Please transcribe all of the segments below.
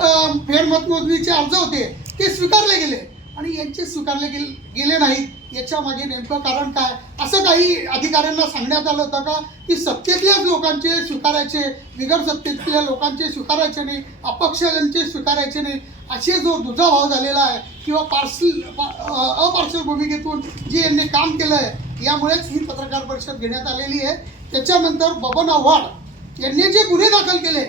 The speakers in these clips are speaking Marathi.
फेरमतमोजणीचे अर्ज होते ते स्वीकारले गेले आणि यांचे स्वीकारले गेले नाहीत, याच्या मागे नेमकं कारण काय? असं काही अधिकाऱ्यांना सांगण्यात आलं होतं का की सत्तेतल्याच लोकांचे स्वीकारायचे, बिगर सत्तेतल्या लोकांचे स्वीकारायचे नाही, अपक्षांचे स्वीकारायचे नाही, असे जो दुजाभाव झालेला आहे किंवा अपार्शल भूमिकेतून जे यांनी काम केलं आहे, यामुळेच ही पत्रकार परिषद घेण्यात आलेली आहे. त्याच्यानंतर बबन आव्हाड यांनी जे गुन्हे दाखल केले,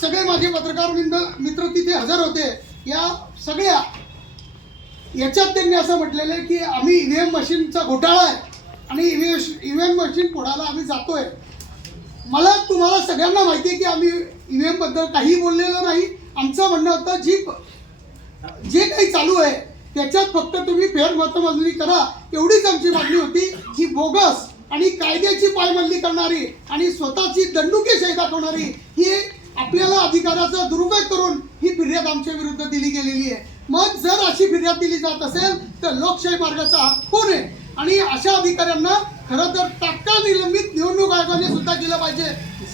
सगळे माझे पत्रकार मित्र तिथे हजर होते. या सगळ्या याच्यात त्यांनी असं म्हटलेलं आहे की आम्ही ईव्हीएम मशीनचा घोटाळा आहे आणि ईव्हीएम मशीन फोडायला आम्ही जातोय. मला तुम्हाला सगळ्यांना माहिती आहे की आम्ही ईव्हीएम बद्दल काही बोललेलो नाही. आमचं म्हणणं होतं जे काही चालू आहे त्याच्यात फक्त तुम्ही फेरमतमोजणी करा, एवढीच आमची मागणी होती. जी बोगस आणि कायद्याची पायमल्ली करणारी आणि स्वतःची दंडुकेशाही दाखवणारी ही आपल्याला अधिकाराचा दुरुपयोग करून ही फिर्याद आमच्या विरुद्ध दिली गेलेली आहे. मग जर अशी फिर्याद दिली जात असेल तर लोकशाही मार्गाचा हक्क कोण आहे? आणि अशा अधिकाऱ्यांना खरं तर तात्काळ निलंबित निवडणूक आयोगाने सुद्धा केलं पाहिजे,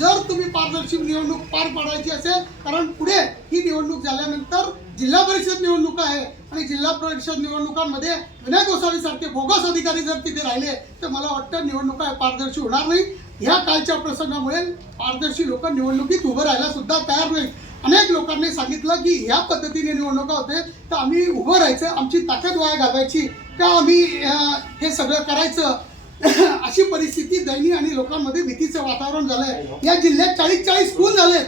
जर तुम्ही पारदर्शी निवडणूक पार पाडायची असेल. कारण पुढे ही निवडणूक झाल्यानंतर जिल्हा परिषद निवडणूक आहे आणि जिल्हा परिषद निवडणुकांमध्ये विनय गोसावी सारखे बोगस अधिकारी जर तिथे राहिले तर मला वाटतं निवडणुका पारदर्शी होणार नाही. ह्या कालच्या प्रसंगामुळे पारदर्शी लोक निवडणुकीत उभं राहायला सुद्धा तयार नाहीत. अनेक लोकांनी सांगितलं की ह्या पद्धतीने निवडणुका होते तर आम्ही उभं राहायचं, आमची ताकद वाया घालवायची का, आम्ही हे सगळं करायचं, अशी परिस्थिती दयनीय आणि लोकांमध्ये भीतीचं वातावरण झालंय. या जिल्ह्यात 40 खून झाले,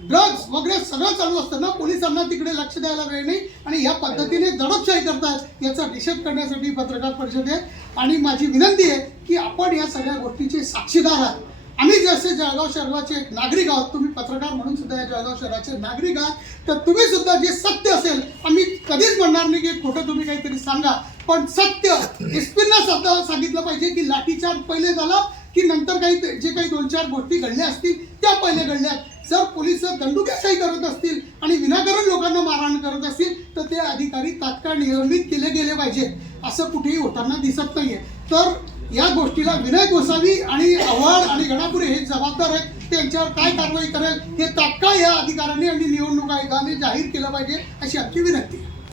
ड्रग्ज वगैरे सगळं चालू असताना पोलिसांना तिकडे लक्ष द्यायला वेळ नाही आणि या पद्धतीने दडपशाही करतात. याचा निषेध करण्यासाठी पत्रकार परिषद आहे आणि माझी विनंती आहे की आपण या सगळ्या गोष्टीचे साक्षीदार आहात. आम्ही जसे जळगाव शहराचे एक नागरिक आहोत, तुम्ही पत्रकार म्हणून सुद्धा या जळगाव शहराचे नागरिक आहात, तर तुम्ही सुद्धा जे सत्य असेल, आम्ही कधीच म्हणणार नाही की खोटं तुम्ही काहीतरी सांगा, पण सत्य एसपींना सुद्धा सांगितलं पाहिजे की लाठीचार्ज पहिले झाला की नंतर काही जे काही 2-4 गोष्टी घडल्या असतील त्या पहिले घडल्यात. जर पोलिस दंडुकेशाही करत असतील आणि विनाकारण लोकांना मारहाण करत असतील तर ते अधिकारी तात्काळ निलंबित केले गेले पाहिजेत. असं कुठेही होताना दिसत नाहीये. तर या गोष्टीला विनय गोसावी आणि आव्हाड आणि गणापुरे हे जबाबदार आहेत. त्यांच्यावर काय कारवाई करेल हे तात्काळ या अधिकाऱ्यांनी आणि निवडणूक आयोगाने जाहीर केलं पाहिजे, अशी आमची विनंती.